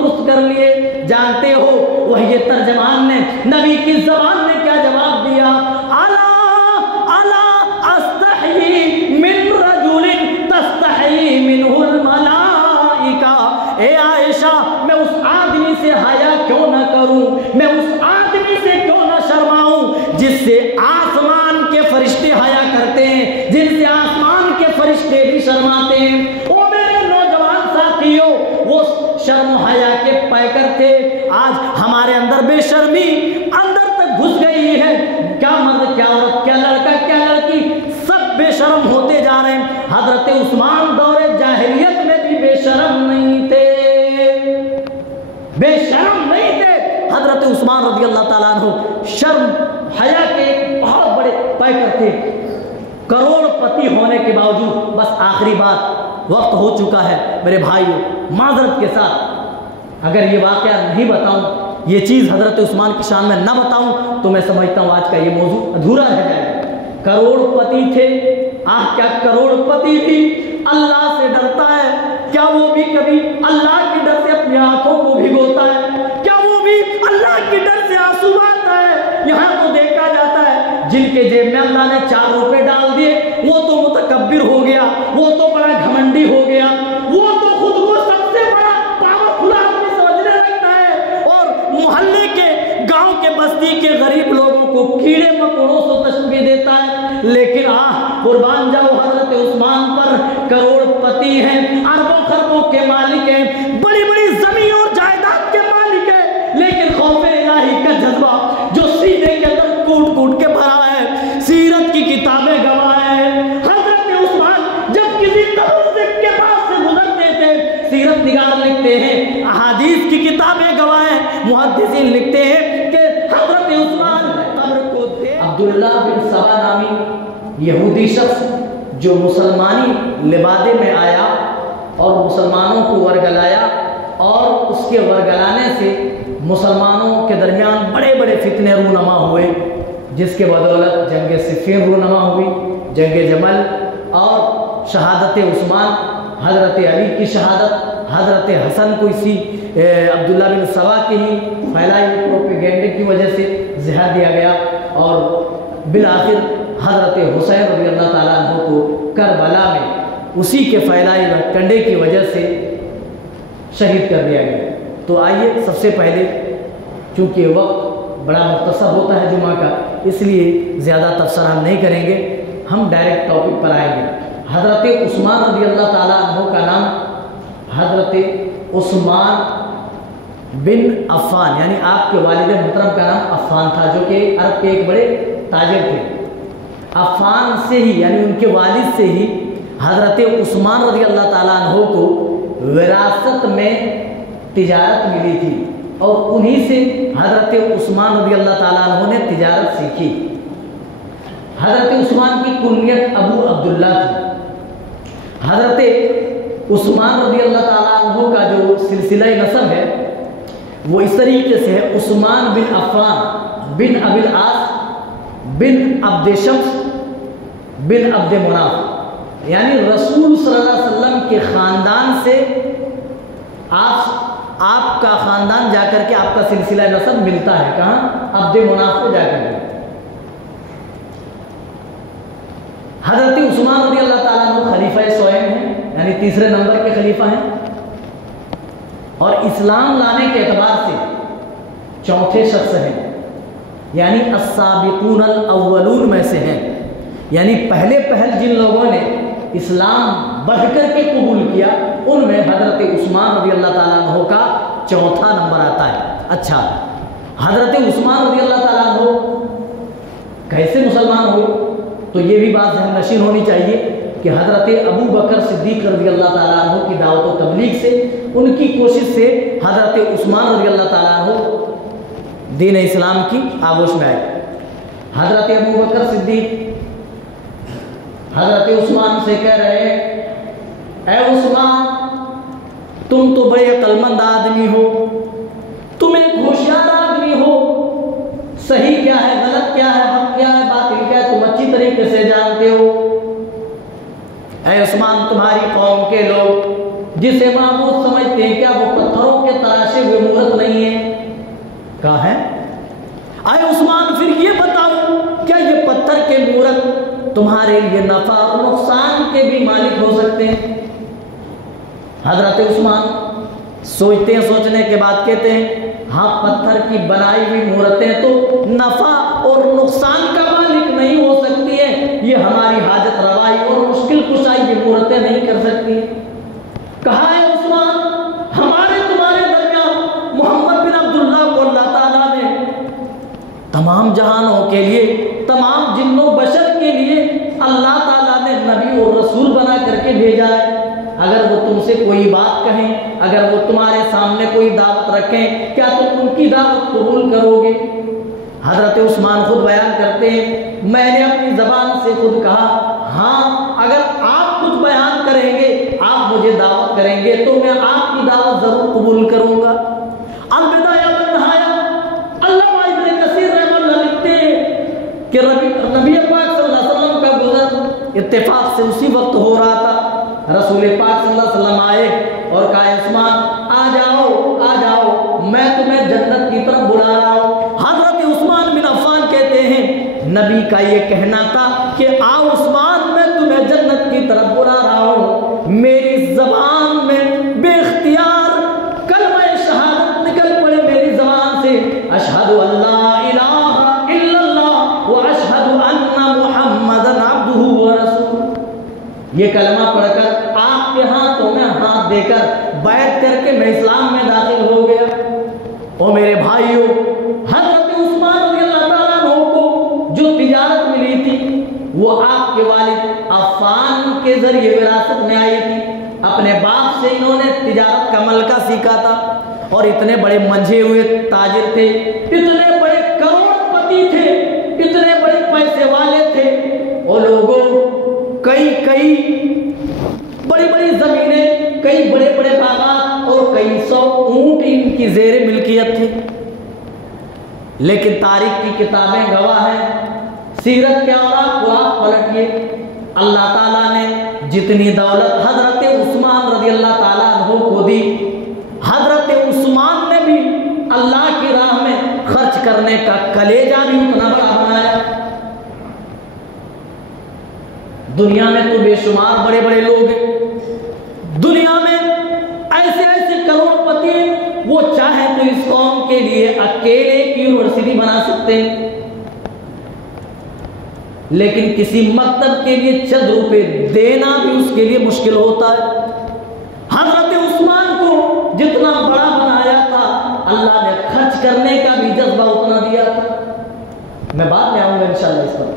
दुरुस्त कर लिए। जानते हो वही तर्जमान ने नबी की ज़बान में क्या जवाब दिया? अला अला अस्तही मिन रजुलिन तस्तही मिनहुल मलाइका। ए आयशा, मैं उस आदमी से हया क्यों न करूं, मैं उस आदमी से क्यों न शर्माऊं जिससे आसमान के फरिश्ते हया करते हैं, जिनसे आसमान के फरिश्ते भी शर्माते हैं। ओ मेरे नौजवान साथियों, वो शर्म हया के पैकर थे। आज हमारे अंदर बेशर्मी अंदर तक घुस गई है। क्या मर्द, क्या औरत, क्या लड़का, क्या लड़की, सब बेशर्म होते जा रहे हैं। हजरत उस्मान दौरे जाहिलियत में भी बेशर्म नहीं थे, बेशर्म नहीं थे। हजरत उस्मान रज़ी अल्लाह ताला अन्हु शर्म हया के बहुत बड़े पैकर थे, करोड़पति होने के बावजूद। बस आखिरी बात, वक्त हो चुका है मेरे भाइयों, माजरत के साथ अगर ये वाक़या नहीं बताऊं, ये चीज़ हजरत उस्मान की शान में ना बताऊं, तो मैं समझता हूं आज का ये मौजू अधूरा रह जाएगा। करोड़पति थे, क्या करोड़पति भी अल्लाह से डरता है? क्या वो भी कभी अल्लाह के डर से अपनी आंखों को भिगोता है? क्या वो भी अल्लाह के डर से आंसू आता है? यहाँ तो देखा जाता है जिनके जेब में अल्लाह ने 4 रुपए डाल दिए, वो तो मुतकब्बिर हो गया, वो तो बड़ा घमंडी हो गया, वो तो खुद को सबसे बड़ा पावरफुल आदमी समझने लगता है और मोहल्ले के, गांव के, बस्ती के गरीब लोगों को कीड़े मकोड़ों से तशबीह देता है। लेकिन कुर्बान जाओ हजरत उस्मान पर, करोड़पति हैं, अरबों खरबों के मालिक हैं, बड़ी बड़ी जमीन और जायदाद के मालिक हैं, लेकिन खौफे इलाही का जज्बा जो सीने के अंदर कूट कूट के भरा है, सीरत की किताबें गवाह है। हजरत उस्मान जब किसी कब्र के पास से गुजरते थे, सीरत निगार लिखते हैं, अहादीस की किताबें गवाह है, मुहद्दिसीन लिखते हैं कि हजरत उस्मान कब्र को दे। अब्दुल्ला बिन सबा नामी यहूदी शख्स जो मुसलमानी लिबादे में आया और मुसलमानों को वर्गलाया, और उसके वर्गलाने से मुसलमानों के दरमियान बड़े बड़े फितने रूनमा हुए, जिसके बदौलत जंग सिफ़ीन रूनमा हुई, जंग जमल और शहादत उस्मान, हज़रत अली की शहादत, हज़रत हसन को इसी अब्दुल्ला बिन सबा के ही फैलाई प्रोपेगेंडे की वजह से जहर दिया गया, और बिल आखिर हज़रत हुसैन रज़ी अल्लाह ताला अन्हु को करबला में उसी के फैलाई कंडे की वजह से शहीद कर दिया गया। तो आइए सबसे पहले, चूँकि वक्त बड़ा मुख्तसर होता है जुमा का, इसलिए ज़्यादा तबसरा हम नहीं करेंगे, हम डायरेक्ट टॉपिक पर आएंगे। हज़रत उस्मान रज़ी अल्लाह ताला अन्हु का नाम हज़रत उस्मान बिन अफ़ान, यानी आपके वालिद मुहतरम का नाम अफ़ान था, जो कि अरब के एक बड़े ताजिर थे। अफ़ान से ही, यानी उनके वालिद से ही हज़रत उस्मान रज़ी अल्लाह ताला अन्हु को विरासत में तिजारत मिली थी, और उन्हीं से हज़रत उस्मान रज़ी अल्लाह ताला अन्हु ने तिजारत सीखी। हज़रत उस्मान की कुनियत अबू अब्दुल्ला थी। हज़रत उस्मान रज़ी अल्लाह ताला अन्हु का जो सिलसिला नसब है वो इस तरीके से है, उस्मान बिन अफ़ान बिन अबिल आस बिन अब्द शम्स बिन अब्द मुनाफ, यानी रसूल सल्लल्लाहु अलैहि वसल्लम के ख़ानदान से आपका ख़ानदान जाकर के आपका सिलसिला नसब मिलता है। कहाँ? अब्द मुनाफ पे जाकर के। हज़रत उस्मान रज़ी अल्लाह ताला अन्हु खलीफा स्वयं हैं, यानी तीसरे नंबर के खलीफा हैं, और इस्लाम लाने के एतबार से चौथे शख्स हैं, यानी अस्साबिकून अल अव्वलून में से हैं, यानी पहले जिन लोगों ने इस्लाम बढ़कर के कबूल किया, उनमें हज़रत उस्मान रज़ी अल्लाह ताला अन्हु का चौथा नंबर आता है। अच्छा, हज़रत उस्मान रज़ी अल्लाह ताला अन्हु कैसे मुसलमान हुए, तो ये भी बात ज़हन नशीन होनी चाहिए कि हज़रत अबू बकर सिद्दीक़ रज़ी अल्लाह ताला अन्हु की दावत व तबलीग से, उनकी कोशिश से हज़रत उस्मान रज़ी अल्लाह ताला अन्हु दीन इस्लाम की आगोश में आए। हज़रत अबू बकर सिद्दीक़ हज़रत उस्मान से कह रहे हैं, ऐ उस्मान, तुम तो बड़े अक्लमंद आदमी हो, तुम एक होशियार आदमी हो, सही क्या है, गलत क्या है, हक क्या है, बातिल क्या है, तुम अच्छी तरीके से जानते हो। ऐ उस्मान, तुम्हारी कौम के लोग जिसे माबूद समझते हैं, क्या वो पत्थरों के तराशे तराशे हुए मूर्त नहीं है। कहा है आए उस्मान फिर ये बताओ क्या ये पत्थर के मूर्त तुम्हारे लिए नफा और नुकसान के भी मालिक हो सकते हैं? हजरत उस्मान सोचते हैं, सोचने के बाद कहते हैं हाँ, पत्थर की बनाई हुई मूर्तें तो नफा और नुकसान का मालिक नहीं हो सकती है, ये हमारी हाजत रवाई और मुश्किल कुशाई ये मूर्तें नहीं कर सकती। कहा है उस्मान हमारे तुम्हारे दरमियान मोहम्मद बिन अब्दुल्लाह को अल्लाह ताला ने तमाम जहानों के लिए, तमाम जिन्नों बशर के लिए अल्लाह ताला ने नबी और रसूल बना करके भेजा है। अगर वो तुमसे कोई बात कहें, अगर वो तुम्हारे सामने कोई दावत रखें, क्या तुम उनकी दावत कबूल करोगे? हजरत उस्मान खुद बयान करते हैं मैंने अपनी जबान से खुद कहा हाँ, अगर आप कुछ बयान करेंगे, आप मुझे दावत करेंगे तो मैं आपकी दावत जरूर कबूल करूंगा। अलविदा या बन्हाया अल्लामा इब्न कसीर रहमतुल्लाह लिखते हैं कि नबी पाक सल्लल्लाहु अलैहि वसल्लम का गुज़र इत्तेफाक से उसी वक्त हो रहा था। रसूल पाक सल्लल्लाहु अलैहि वसल्लम आए और कहा उस्मान आ जाओ, मैं तुम्हें जन्नत की तरफ बुला रहा हूँ। हजरत उस्मान बिन अफ़्फ़ान कहते हैं नबी का ये कहना था कि आओ उस्मान, मैं तुम्हें जन्नत की तरफ बुला रहा हूँ। मेरी ज़बान में बेख्तियार कलमा शहादत निकल पड़े मेरी ज़बान से, अशहदु अल्ला इलाहा इल्लल्लाह व अशहदु अन्ना मुहम्मदन अब्दुहु व रसूलुहु। ये कलमा पढ़कर आपके हाथों में हाथ देकर बैठ करके मैं इस्लाम में दाखिल हो गया। ओ मेरे भाइयों, हजरत उस्मान रज़ियल्लाहु ताला अन्हु को जो तिजारत मिली थी वो आपके वालिद अफ़्फ़ान के जरिए विरासत में आई थी। अपने बाप से इन्होंने तिजारत का मलका सीखा था और इतने बड़े मंझे हुए ताजिर थे, इतने बड़े करोड़पति थे, इतने बड़े पैसे वाले थे। और लोगों कई बड़ी बड़ी जमीनें, कई बड़े बड़े बागात और कई 100 ऊंट इनकी ज़ेरे मिल्कियत थी। लेकिन तारीख की किताबें गवाह हैं, सीरत के औराक को आप पलटिए, अल्लाह ताला ने जितनी दौलत हजरत उस्मान रज़ियल्लाहु ताला अन्हु को दी, हजरत उस्मान ने भी अल्लाह की राह में खर्च करने का कलेजा भी उतना बड़ा बनाया। दुनिया में तो बेशुमार बड़े बड़े लोग हैं, दुनिया में ऐसे ऐसे करोड़पति, वो चाहे तो इस कौम के लिए अकेले एक यूनिवर्सिटी बना सकते हैं, लेकिन किसी मकतब के लिए चंद रुपए देना भी उसके लिए मुश्किल होता है। हजरत उस्मान को जितना बड़ा बनाया था, अल्लाह ने खर्च करने का भी जज्बा उतना दिया था। मैं बाद में आऊंगा इंशाअल्लाह इस पर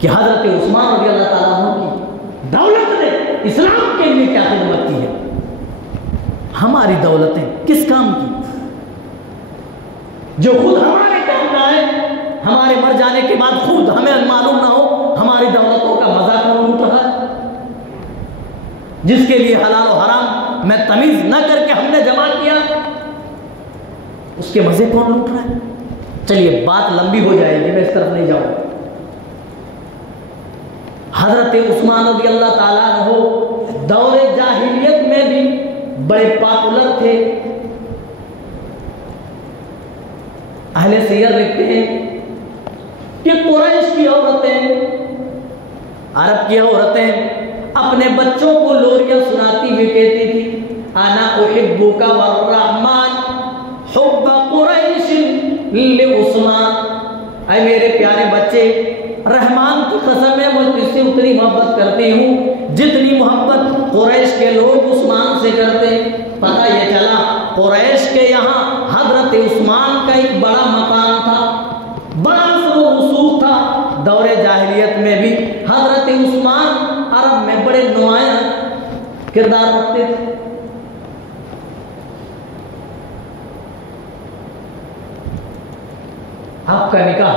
कि हजरत उस्मान रज़ियल्लाहु ताला अन्हु की दौलत ने इस्लाम के लिए क्या खिदमत की है। हमारी दौलतें किस काम की, जो खुद हमारे काम ना आए, हमारे मर जाने के बाद खुद हमें मालूम ना हो हमारी दौलतों का मजा कौन लूट रहा है, जिसके लिए हलाल और हराम में तमीज न करके हमने जमा किया, उसके मजे कौन लूट रहा है। चलिए बात लंबी हो जाएगी, मैं इस तरफ नहीं जाऊंगा। हजरत उस्मान रज़ियल्लाहु ताला अन्हु दौरे जाहिलियत में भी बड़े पॉपुलर थे। अहले सीयर लिखते हैं कि कुरैश की औरतें, अरब की औरतें अपने बच्चों को लोरियां सुनाती हुई कहती थी अना उहिब्बुका वर्रहमान हुब्ब कुरैश लिउस्मान। ऐ मेरे प्यारे बच्चे, रहमान की कसम है मैं तुझसे उतनी मोहब्बत करती हूँ जितनी मोहब्बत कुरैश के लोग उस्मान से करते। पता ये चला कुरैश के यहाँ हजरत उस्मान का एक बड़ा मकाम था, बड़ा रसूख था। दौरे जाहिलियत में भी हजरत उस्मान अरब में बड़े नुमाया किरदार रखते थे। आपका निकाह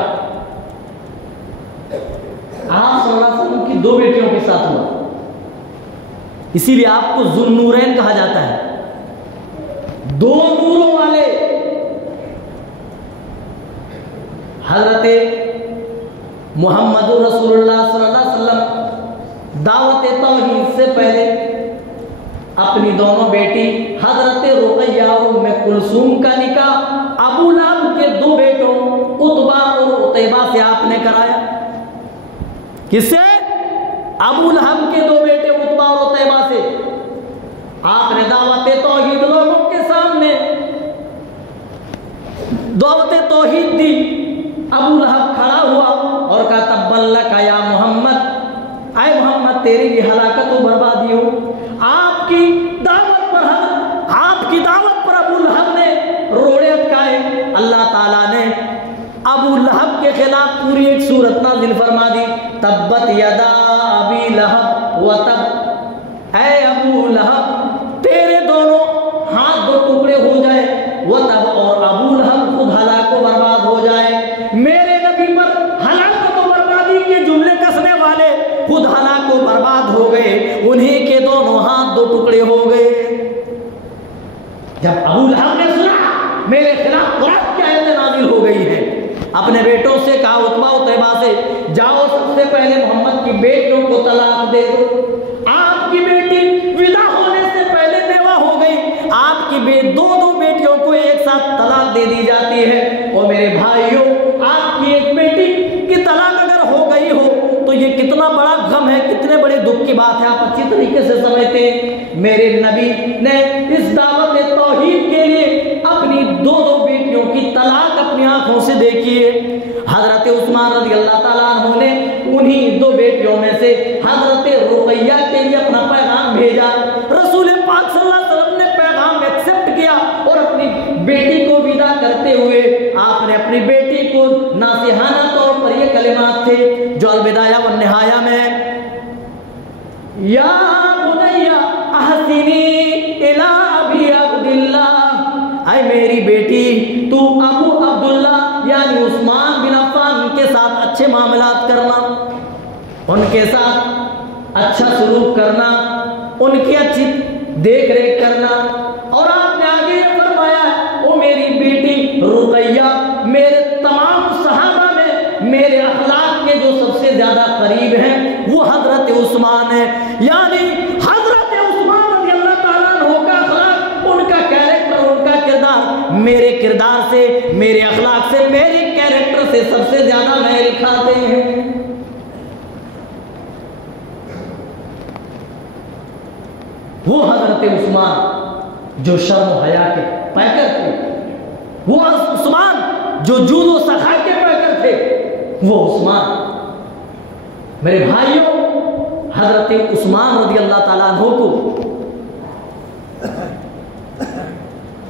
आप सल्लल्लाहु अलैहि वसल्लम की 2 बेटियों के साथ हुआ, इसीलिए आपको जुन्नूरैन कहा जाता है, 2 नूरों वाले। हजरत मुहम्मदुर रसूलुल्लाह सल्लल्लाहु अलैहि वसल्लम दावत तौहीद से पहले अपनी दोनों बेटी हजरत रुकैया और उम्मे कुलसूम का निकाह अबू लहब के दो बेटों उतबा और उतैबा से आपने कराया। किससे? अबू लहब के दो बेटे उतबा और उतैबा से। आपने दावत तौहीद लोगों के सामने दावत तौहीद दी। अबू लहब खड़ा हुआ और कहा तब्बल्लक या मोहम्मद, आए मोहम्मद तेरी भी हलाकत और बर्बादी हो। आपकी दावत पर अबू लहब ने रोड़े अटकाए। अल्लाह ताला ने अबू लहब के खिलाफ पूरी एक सूरत नाज़िल फरमा दी, तब्बत यदा अबी लहब व तब, ऐ अबू लहब तेरे दोनों हाथ दो टुकड़े हो जाए, वो तब और अबू लहब खुद हलाक व बर्बाद हो जाए। मेरे नबी पर हलाकत व बर्बादी के जुमले कसने वाले खुद हलाक व बर्बाद हो गए, उन्हीं के दोनों हाथ दो टुकड़े हो गए। जब अबू लहब ने सुना मेरे खिलाफ कुरान की आयतें नाज़िल हो गई है, अपने बेटों से कहा उतबा उतैबा से, जाओ सबसे पहले मोहम्मद की बेटियों को तलाक दे दो। आपकी बेटी विदा होने से पहले बेवा हो गई, आपकी दो बेटियों को एक साथ तलाक दे दी जाती है। और मेरे भाइयों, आपकी एक बेटी की तलाक अगर हो गई हो तो ये कितना बड़ा गम है, कितने बड़े दुख की बात है, आप अच्छी तरीके से समझते हैं। मेरे नबी ने इस दावत तौहीद के लिए अपनी दो बेटियों की तलाक अपनी आंखों से देखी है। हजरत उस्मान रज़ी अल्लाह ताला अन्हु ने उन्हीं दो बेटियों में से हजरत रुकैया के लिए अपना पैगाम भेजा। रसूल पाक सल्लल्लाहु अलैहि वसल्लम ने पैगाम एक्सेप्ट किया और अपनी बेटी को विदा करते हुए आपने अपनी बेटी को नासिहाना तौर पर ये कलिमात थे जो अलविदाया व निहाया में, या बुनैया अहसिनी इला अबी अब्दुल्लाह, ऐ मेरी बेटी तू अबू अब्दुल्ला यानी उस्मान बिन अफ़्फ़ान के साथ अच्छे मामलात करना, उनके साथ अच्छा सलूक करना, उनकी अच्छी देख रेख करना। और आपने आगे फरमाया, ओ मेरी बेटी रुकैया मेरे तमाम सहाबा में मेरे अखलाक के जो सबसे ज्यादा करीब हैं वो हजरत उस्मान है। यानी हजरत उस्मान रज़ी अल्लाह ताला अन्हु का अखलाक, उनका कैरेक्टर, उनका किरदार मेरे किरदार से, मेरे अखलाक से, मेरे कैरेक्टर से सबसे ज्यादा मेल खाते हैं। वो हजरत उस्मान जो शर्म हया के पैकर थे, वो उस्मान जो जूदो सखा के पैकर थे, वो उस्मान। मेरे भाइयों, हजरत उस्मान रज़ी अल्लाह ताला अन्हु को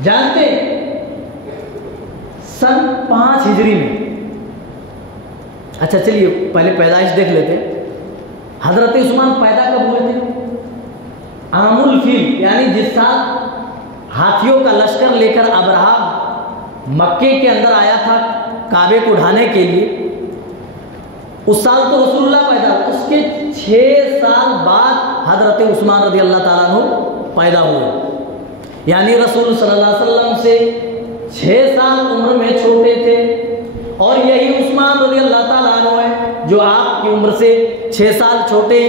जानते सन 5 हिजरी में। अच्छा चलिए पहले पैदाइश देख लेते हैं। हजरत उस्मान पैदा कब हुए थे? आमुल फील यानी जिस साल हाथियों का लश्कर लेकर अब्राहा मक्के के अंदर आया था काबे को ढाने के लिए, उस साल तो रसूलुल्लाह पैदा, उसके 6 साल बाद हजरत उस्मान रज़ी अल्लाह ताला अन्हु पैदा हुए। यानी रसूल सल्लल्लाहु अलैहि वसल्लम से 6 साल उम्र में छोटे थे। और यही उस्मान रज़ी अल्लाह ताला अन्हु है जो आपकी उम्र से 6 साल छोटे।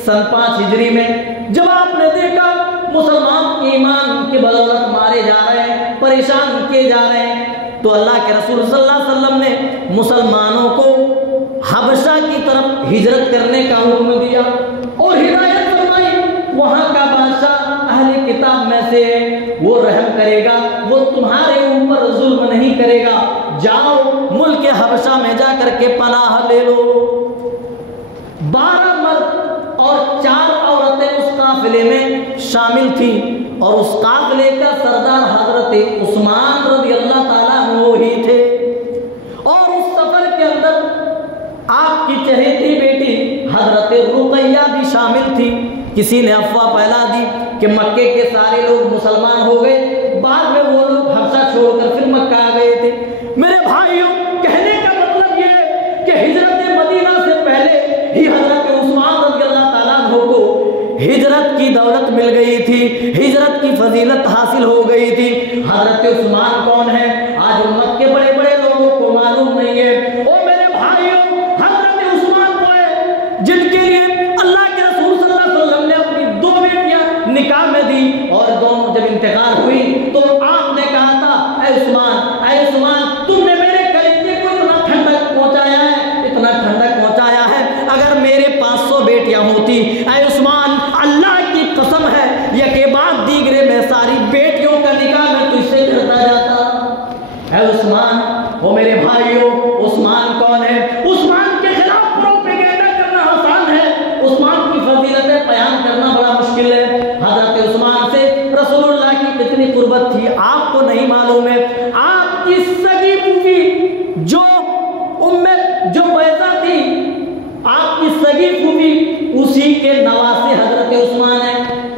सन 5 हिजरी में जब आपने देखा मुसलमान ईमान की बदौलत मारे जा रहे हैं, परेशान किए जा रहे हैं, तो अल्लाह के रसूल सल्लल्लाहु अलैहि वसल्लम ने मुसलमानों को हबशा की तरफ हिजरत करने का हुक्म दिया और हिदायत फरमाई। वहां का बादशाह अहले किताब में से है, वो रहम करेगा, वो तुम्हारे ऊपर जुल्म नहीं करेगा, जाओ मुल्क हबशा में जाकर के पनाह ले लो। 12 मर्द और 4 औरतें उस काफिले में शामिल थी और उस काफिले का सरदार हजरत उस्मान रज़ी अल्लाह ताला अन्हु ही थे। और उस सफर के अंदर आपकी चहेती बेटी हजरत रुकैया भी शामिल थी। किसी ने अफवाह फैला दी कि मक्के के सारे लोग मुसलमान हो गए, बाद में वो लोग हबशा छोड़कर फिर मक्का आ गए थे। मेरे भाइयों, कहने का मतलब ये है कि हिजरत मदीना से पहले ही हजरत उस्मान रज़ी अल्लाह ताला अन्हु को हिजरत की दौलत मिल गई थी, हिजरत की फजीलत हासिल हो गई थी। हजरत उस्मान कौन है आज उम्मत के बड़े बड़े लोगों को मालूम नहीं है। ओ मेरे भाइयों, हजरत उस्मान वो है जिनके लिए अल्लाह के रसूल सल्लल्लाहु अलैहि वसल्लम ने अपनी 2 बेटियां निकाह में दी और दोनों जब इंतकाल हुई तो आपने कहा था, ऐ उस्मान, तुमने मेरे कलेजे को इतना ठंडक पहुंचाया है, इतना ठंडक पहुंचाया है। अगर मेरे 500 बेटियां होती, ऐ उस्मान, अल्लाह की कसम है, यह के बाद दीगरे में सारी बेटियों का निकाह मैं तुझसे करता जाता। ऐ उस्मान, वो मेरे भाइयों, उस्मान कौन है? उस्मान के खिलाफ प्रोपेगेंडा करना आसान है, उस्मान की फजीलतें बयान करना बड़ा मुश्किल है। हजरत उस्मान से रसूलुल्लाह की कितनी कुर्बत थी आपको नहीं मालूम है। आपकी सगी फूफी जो बैजा थी, आपकी सगी फूफी, उसी के नवासे हजरत उस्मान है।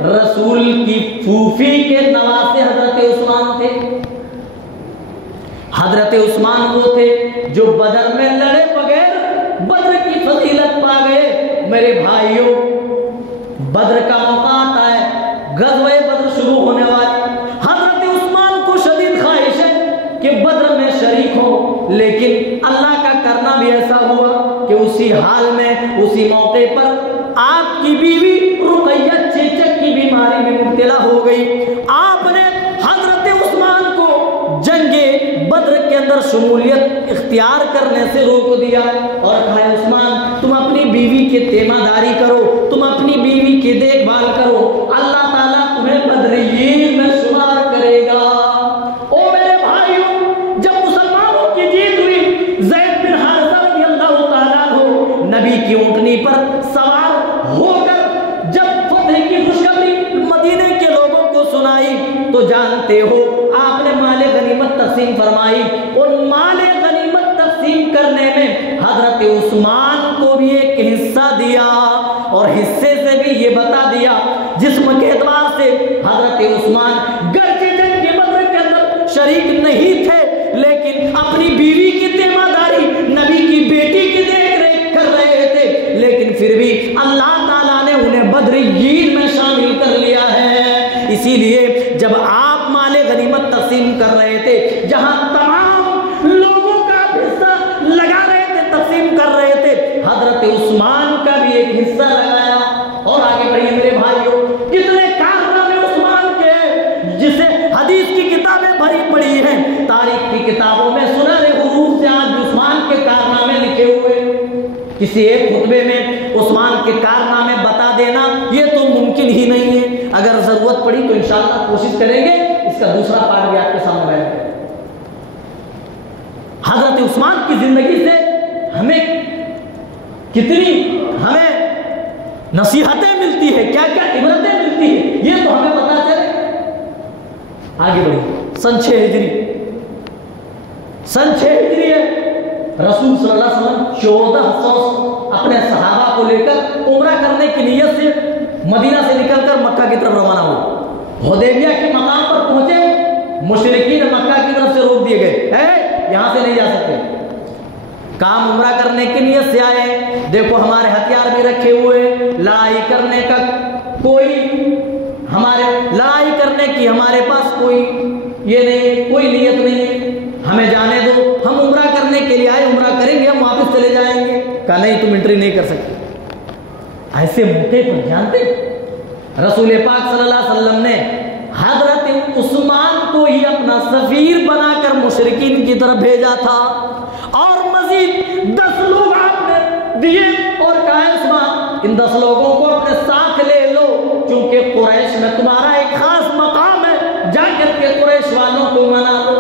रसूल की फूफी के नवासे हजरत उस्मान थे। हजरत उस्मान वो थे जो बदर में लड़े बगैर बदर की फजीलत पा गए। मेरे भाइयों, बदर का मौका आता है, गज़वे बदर शुरू होने वाली। हजरत उस्मान को शदीद ख्वाहिश है कि बदर में शरीक हो, लेकिन अल्लाह का करना भी ऐसा हुआ कि उसी हाल में, उसी मौके पर आपकी बीवी रुकैया चेचक की बीमारी में मुब्तला हो गई। आपने हजरत उस्मान को जंगे बद्र के अंदर शमूलियत इख्तियार करने से रोक दिया और कहा, उस्मान, तुम अपनी बीवी की तेमादारी करो, तुम अपनी बीवी की देखभाल करो, अल्लाह ताला तुम्हें बदरीन में शुमार करेगा। ओ मेरे भाइयों, जब मुसलमानों की जीत हुई, ज़ैद बिन हारिसा रज़ियल्लाहु ताला अन्हु नबी की ऊंटनी पर सवार होकर जब फतह की खुशखबरी मदीने के लोगों को सुनाई तो जानते हो आपने माले गनीमत तकसीम फरमाई। और माले गनीमत तकसीम करने में हजरत उस्मान को भी एक हिस्सा दिया और हिस्से से भी ये बता दिया, जिस्म के एतबार से हजरत उस्मान गर्चे जंग के बद्र के अंदर शरीक नहीं थे, लेकिन अपनी बीवी की तेमादारी, नबी की बेटी की देख रेख कर रहे थे, लेकिन फिर भी अल्लाह ताला ने उन्हें बदरीन में शामिल कर लिया है। इसीलिए जब आप माले गनीमत तकसीम कर रहे थे, जहां तमाम लोगों का हिस्सा लगा रहे थे, तकसीम कर रहे थे, हजरत उस्मान का भी एक हिस्सा लगाया। और आगे बढ़िए मेरे भाइयों, कितने कारनामे उस्मान के, जिसे हदीस की किताबें भरी पड़ी हैं, तारीख की किताबों में सुनहरे हुरूफ से आज उस्मान के कारनामे लिखे हुए। किसी एक खुतबे में उस्मान के कारनामे बता देना ये तो मुमकिन ही नहीं है। अगर जरूरत पड़ी तो इंशाअल्लाह कोशिश करेंगे इसका दूसरा पार्ट भी आपके सामने बयान करें। हजरत उस्मान की जिंदगी से हमें कितनी नसीहतें मिलती है, क्या क्या इबरतें मिलती है, ये तो हमें पता चले। आगे बढ़िए। सन 6 हिजरी है। रसूल सल्लल्लाहु अलैहि वसल्लम 1400 अपने सहाबा को लेकर उम्रा करने की नीयत से मदीना से निकलकर मक्का की तरफ रवाना हुए। हुदैबिया के मकाम पर पहुंचे, मुशरिकीन मक्का की तरफ से रोक दिए गए, यहां से नहीं जा सकते। काम उम्रा करने की नीयत से आए, देखो हमारे हथियार भी रखे हुए, लड़ाई करने का लड़ाई करने की हमारे पास कोई ये नहीं, कोई नियत नहीं है, हमें जाने दो, हम उम्रा करने के लिए आए, उम्रा करेंगे, हम वापस चले जाएंगे। कहा नहीं, तुम एंट्री नहीं कर सकते। ऐसे मौके पर जानते रसूल पाक सल्लल्लाहु अलैहि वसल्लम ने हजरत उस्मान को ही अपना सफीर बनाकर मुशरिकीन की तरफ भेजा था और मजीद 10 लोग आपने दिए और कहा उस्मान, इन 10 लोगों को अपने साथ ले लो, क्योंकि कुरैश में तुम्हारा एक खास मकाम है, जाकर के कुरैश वालों को मना लो।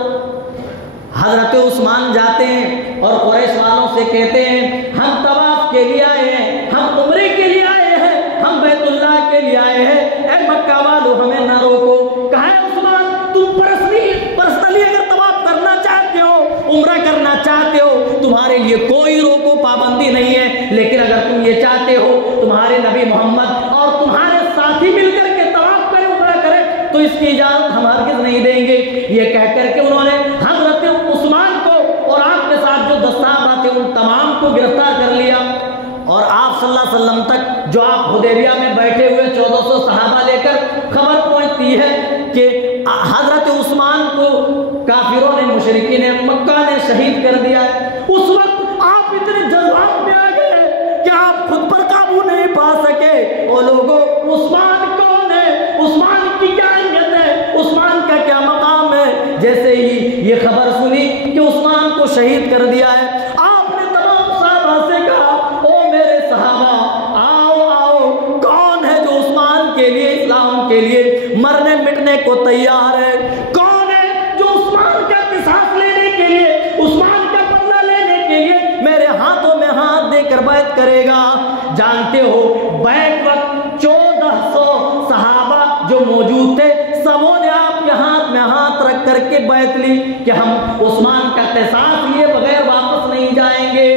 हजरत उस्मान जाते हैं और कुरैश वालों से कहते हैं, हम तवाफ के लिए आए हैं, हम उम्रे के लिए आए हैं, हम बैतुल्लाह के लिए आए हैं, ऐ मक्का वालों हमें ना रोको। कहा उस्मान, तुम पर्सनली अगर तवाफ करना चाहते हो, उम्रा करना चाहते हो, तुम्हारे लिए कोई रोको पाबंदी नहीं है, लेकिन अगर तुम ये चाहते हो तुम्हारे नबी मोहम्मद और तुम्हारे साथी मिलकर के तवाफ करें, उम्रा करें, तो इसकी इजाजत हम हरगिज नहीं देंगे। ये कहकर के उन्होंने हजरत उस्मान को और आपके साथ जो 10 सहाबा थे उन तमाम को गिरफ्तार कर लिया और आप सल्लल्लाहु अलैहि वसल्लम तक जो आप हुदैबिया में बैठे हुए 1400 सहाबा लेकर खबर पहुंचती है कि हजरत उस्मान को काफिरों ने, मुशरिकीन ने, मक्का ने शहीद कर दिया। उस वक्त आप इतने जज्बात में आ गए कि आप खुद पर काबू नहीं पा सके। वो लोगों, उस्मान कौन है, उस्मान के लिए मरने मिटने को तैयार है। कौन है जो उस्मान का किसास लेने के लिए, उस्मान का बदला लेने के लिए मेरे हाथों में हाथ देकर बैत करेगा? जानते हो बैत वक्त 1400 सहाबा जो मौजूद थे, सबों ने आपके हाथ में हाथ रख करके बैत ली कि हम उस्मान का किसास लिए बगैर वापस नहीं जाएंगे।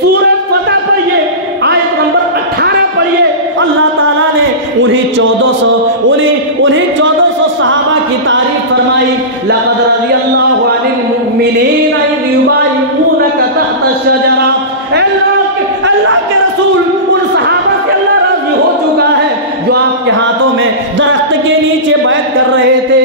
सूरह फतह पढ़िए, आयत नंबर 18 पढ़िए। अल्लाह ताला ने उन्हीं 1400 सहाबा की तारीफ फरमाई। लक़द रज़ियल्लाहु अनिल मुमिनीना इज़ युबाइऊनका तहता शजरा। अल्लाह के रसूल, उन सहाबा से अल्लाह राजी हो चुका है जो आपके हाथों में दरख्त के नीचे बैत कर रहे थे।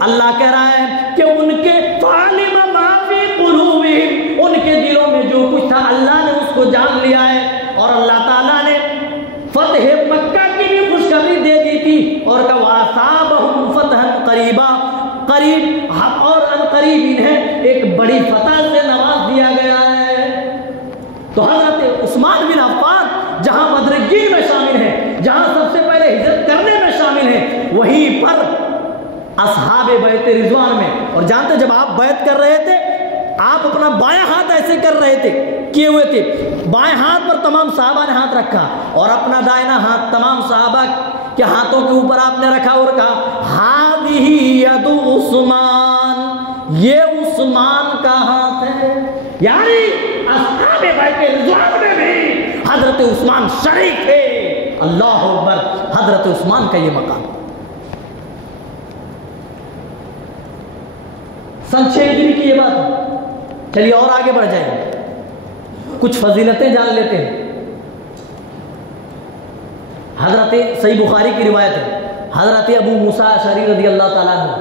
अल्लाह कह रहा है कि उनके फालिम माफी कुलूबिहिम, उनके दिलों में जो कुछ था अल्लाह ने उसको जान लिया है। और अल्लाह ताला ने फतह मक्का की भी खुशखबरी दे दी थी और कहा वासाबहुम फतहन करीबा, करीब और अनकरीब इन्हें एक बड़ी फतह से नवाज दिया गया है। तो हज़रत उस्मान बिन अफ़्फ़ान जहां बदरगीर में शामिल है, जहां सबसे पहले हिजरत करने में शामिल है, वहीं पर असहाबे बैत रिज़वान में। और जानते जब आप बैत कर रहे थे, आप अपना बायां हाथ ऐसे कर रहे थे, किए हुए थे, बाएं हाथ पर तमाम सहाबा ने हाथ रखा और अपना दाहिना हाथ तमाम सहाबा के हाथों के ऊपर आपने रखा और कहा हादिही यदु उस्मान, ये उस्मान का हाथ है। यानी असहाबे बैत रिज़वान में भी हजरत उस्मान शरीक थे। अल्लाह अकबर, हजरत उस्मान का ये मकाम। संक्षेप में की ये बात। चलिए और आगे बढ़ जाएंगे, कुछ फजीलतें जान लेते हैं। हजरत सही बुखारी की रिवायत है, हजरत अबू मूसा अशअरी रज़ी अल्लाह ताला अन्हु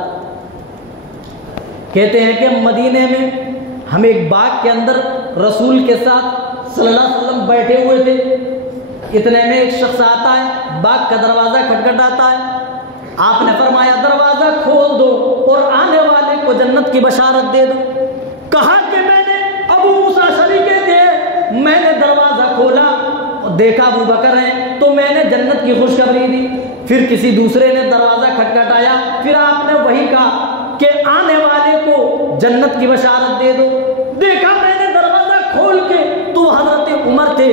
कहते हैं कि मदीने में हम एक बाग के अंदर रसूल के साथ सल्लल्लाहु अलैहि वसल्लम बैठे हुए थे। इतने में एक शख्स आता है, बाग का दरवाजा खटखटाता है। आपने फरमाया दरवाजा खोल दो और आने वाले को जन्नत की बशारत दे दो। कहा कि मैंने, अबू मूसा अशअरी कहते हैं, मैंने दरवाजा खोला और देखा अबू बकर हैं, तो मैंने जन्नत की खुशखबरी दी। फिर किसी दूसरे ने दरवाजा खटखटाया, फिर आपने वही कहा कि आने वाले को जन्नत की बशारत दे दो। देखा मैंने दरवाजा खोल के, तो हजरत उमर थे।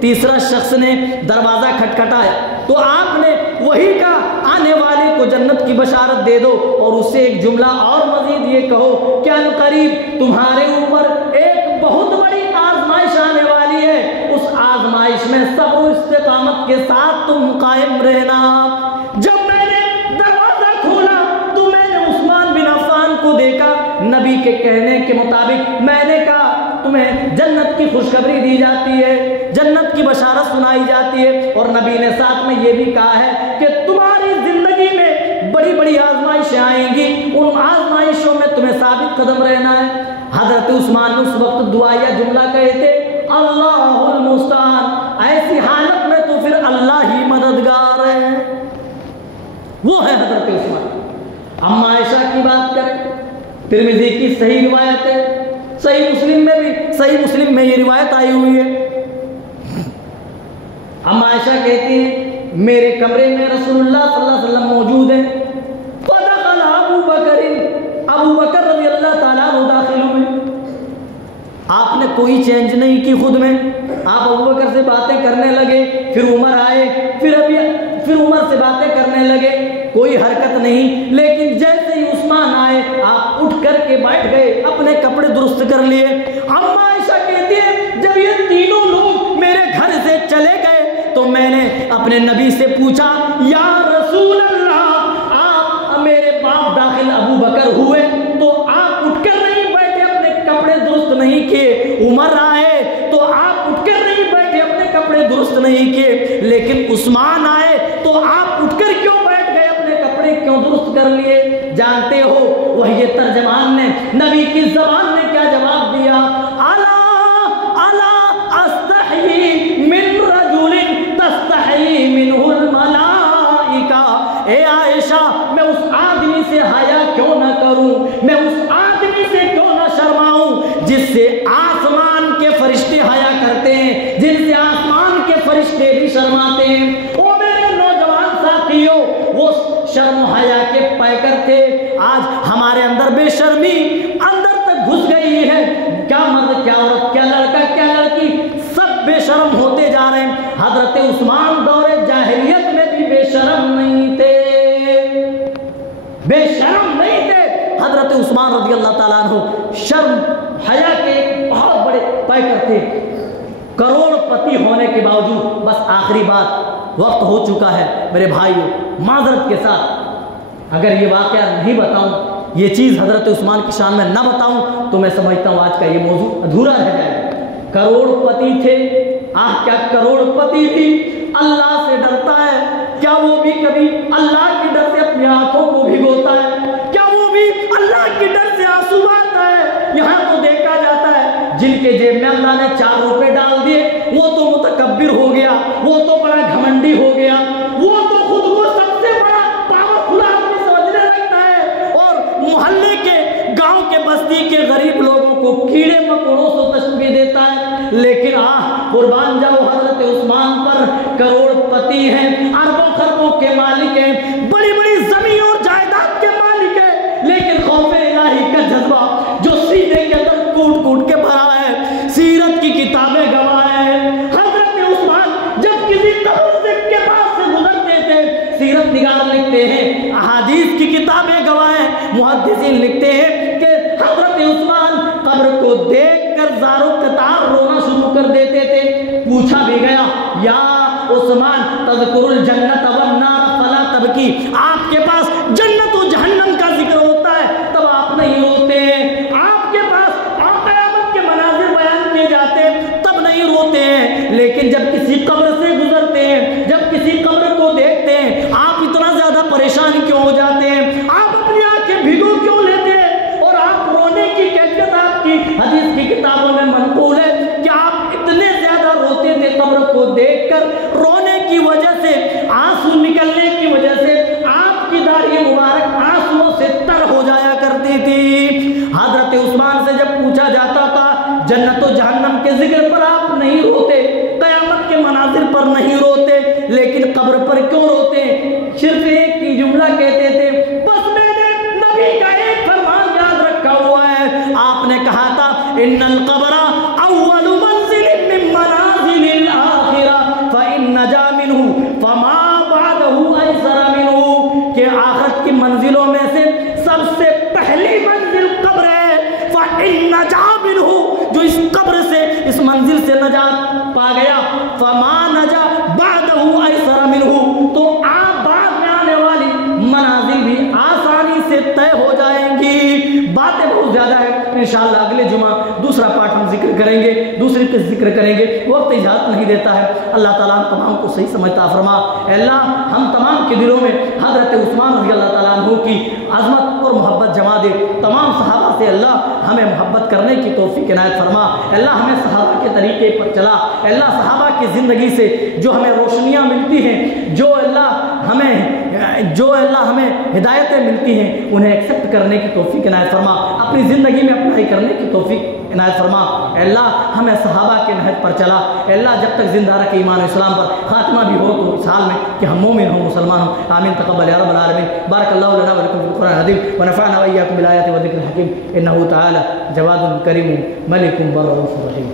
तीसरा शख्स ने दरवाजा खटखटाया, तो आपने वही कहा आने वाले को जन्नत की बशारत दे दो। और उससे एक जुमला और मजीद ये कहो कि अनकरीब तुम्हारे ऊपर एक बहुत बड़ी आजमाइश आने वाली है, उस आजमाइश में सब्र इस्तिकामत के साथ तुम कायम रहना। जब मैंने दरवाजा खोला तो मैंने उस्मान बिन अफ़्फ़ान को देखा। नबी के कहने के मुताबिक मैंने कहा तुम्हें जन्नत की खुशखबरी दी जाती है, जन्नत की बशारत सुनाई जाती है। और नबी ने साथ में ये भी कहा है कि तुम्हारी जिंदगी में बड़ी बड़ी आजमाइशें आएंगी, उन आजमाइशों में तुम्हें साबित कदम रहना है। हजरत उस्मान उस वक्त दुआया जुमला कहे थे, अल्लाहुल मुस्तान, ऐसी हालत में तो फिर अल्लाह ही मददगार है। वो है हजरत उस्मान। अम्मा आयशा की बात करें, तिर्मिज़ी की सही रिवायत है, सही मुस्लिम में भी, सही मुस्लिम में ये रिवायत आई हुई है। अम्मा आयशा कहती हैं मेरे कमरे में रसूलुल्लाह सल्लल्लाहु अलैहि वसल्लम मौजूद हैं। फदखल अबू बकर रज़ी अल्लाह ताला अन्हु दाखिल हुए। आपने कोई चेंज नहीं की खुद में, आप अबू बकर से बातें करने लगे, फिर उमर आए, फिर उमर से बातें करने लगे, कोई हरकत नहीं। लेकिन जैसे ही उस्मान आए आप उठ करके बैठ गए, अपने कपड़े दुरुस्त कर लिए। अम्मा आयशा कहती है जब ये तीनों लोग मेरे घर से चले गए तो मैंने अपने नबी से पूछा, या रसूल अल्लाह, आप मेरे बाप दाखिल अबू बकर हुए तो आप उठकर नहीं बैठे, अपने कपड़े दुरुस्त नहीं किए। उमर आए तो आप उठकर नहीं बैठे, अपने कपड़े दुरुस्त नहीं किए। लेकिन उस्मान आए तो आप उठकर क्यों बैठ गए, अपने कपड़े क्यों दुरुस्त कर लिए? जानते हो वही तर्जमान ने नबी की जबान में क्या जवाब दिया? अला अला अस्तही मिन रजुलिन तस्तही मिनहुल मलाइका। ए आयशा, मैं उस आदमी से हया क्यों न करूं, मैं उस आदमी से क्यों न शर्माऊं जिससे आसमान के फरिश्ते हया करते हैं, जिनसे आसमान के फरिश्ते भी शर्माते हैं। ओ मेरे नौजवान साथियों, वो शर्म हया के पैकर थे, आज हमारे अंदर बेशर्मी अंदर तक घुस गई है। क्या मर्द, क्या औरत, क्या लड़का, क्या लड़की, सब बेशर्म होते जा रहे हैं। हजरत उस्मान दौरे जाहिलियत में भी बेशर्म नहीं थे, बेशर्म नहीं थे। हजरत उस्मान रज़ी अल्लाह ताला अन्हु शर्म हया के बहुत बड़े पैकर थे, करोड़पति होने के बावजूद। बस आखिरी बात, वक्त हो चुका है मेरे भाइयों, माजरत के साथ अगर ये वाक़या नहीं बताऊं, ये चीज़ हजरत उस्मान की शान में न बताऊं, तो मैं समझता हूं आज का ये मौजू अधूरा रह जाएगा। करोड़पति थे, क्या करोड़पति भी अल्लाह से डरता है? क्या वो भी कभी अल्लाह के डर से अपनी आंखों को भिगोता है? क्या वो भी अल्लाह के डर से आंसू आता है? यहाँ तो देखा जाता है जिनके जेब में अल्लाह ने 4 रुपए डाल दिए, वो तो मुतकब्बिर हो गया, वो तो बड़ा घमंडी हो गया, वो तो खुद को सबसे बड़ा पावरफुल आदमी समझने लगता है, और मोहल्ले के, गांव के, बस्ती के गरीब लोगों को कीड़े मकोड़ों से तशबीह देता है। लेकिन कुर्बान जाओ हजरत उस्मान पर, करोड़पति हैं, अरबों खरबों के मालिक हैं, बड़ी बड़ी जमीन और जायदाद के मालिक हैं, लेकिन खौफे इलाही का जज्बा जो सीने के अंदर कूट कूट के भरा है, सीरत की किताबें गवाह है। हजरत उस्मान जब किसी कब्र के पास से गुजरते थे, सीरत निगार लिखते हैं, अहादीस की किताबें गवाह है, मुहद्दिसीन लिखते हैं कि हजरत उस्मान कब्र को देखकर ज़ारो कतार रोना शुरू कर देते थे। पूछा भी गया, या उस्मान तज़कुरुल जन्नत वन नार फला तबकी, आपके पास जन्नत और जहन्नम का जिक्र होता है तब आप नहीं रोते हैं, आपके पास क़यामत के मनाज़िर बयान किए जाते हैं तब नहीं रोते हैं, लेकिन जब किसी कब्र से गुजरते हैं, जब किसी कब्र को देखते हैं, आप इतना ज्यादा परेशान क्यों हो जाते हैं? आप अपनी आंखें भिगो क्यों लेते हैं? और आप रोने की कैफियत आपकी हदीस की किताबों में मनकूल है कि आप इतने ज्यादा रोते थे कब्र को देखकर, रोने की वजह से, आंसू निकलने की वजह से आपकी दाढ़ी मुबारक आंसुओं से तर हो जाया करती थी। हजरत उस्मान से जब पूछा जाता था जन्नत और जहन्नम के जिक्र पर आप नहीं रोते, क़यामत के मनाजिर पर नहीं रोते, लेकिन कब्र पर क्यों रोते? सिर्फ एक ही जुमला कहते थे, बस मैंने नबी का एक फरमान याद रखा हुआ है। आपने कहा था इन्नल क़ब्रा अव्वलु मंज़िलिन मिन मनाज़िलिल आखिरा फ़इन नजा मिन्हु फ़मा बअदहु अयसर मिन्हु, कि आखिरत की मंजिलों में से सबसे पहली मंजिल कब्र है। फ़इन नजा मिन्हु, जो इस कब्र से, इस मंजिल से नजात पा गया, फ़मा नजा बअदहु अयसर मिन्हु, तो आप बाद में आने वाली मनाजिल भी आसानी से तय हो जाएंगी। बातें बहुत ज्यादा है, इंशाअल्लाह अगले जुमा दूसरा पार्ट हम जिक्र करेंगे, दूसरी किस जिक्र करेंगे, वक्त इजाज़त नहीं देता है। अल्लाह ताला हम तमाम को सही समझता फरमा। अल्लाह हम तमाम के दिलों में हजरत उस्मान रज़ी अल्लाह ताला अन्हु की अज़मत और मोहब्बत जमा दे। तमाम सहाबा से अल्लाह हमें मोहब्बत करने की तौफीक इनायत फरमा। अल्लाह हमें सहाबा के तरीके पर चला, अल्लाह सहाबा की ज़िंदगी से जो हमें रोशनियाँ मिलती हैं, जो अल्लाह हमें हिदायतें मिलती हैं, उन्हें एक्सेप्ट करने की तौफीक इनायत फरमा, अपनी ज़िंदगी में अप्लाई करने की तौफीक इनायत फरमा। अल्लाह हमें सहाबा के नहज पर चला, अल्लाह जब तक जिंदा रखे ईमान इस्लाम पर, खात्मा भी हो तो इस हाल में कि हम मोमिन हो, मुसलमान हो। आमीन तक़ब्बल या रब्बल आलमीन। बारकल्लाहु लना व लकुम फ़िल क़ुरआनिल अज़ीम व नफ़अना व इय्याकुम बिल आयाति व ज़िक्रिल हकीम। इन्नहु तआला जवादुन करीमुन मलिकुन बर्रुन रहीम।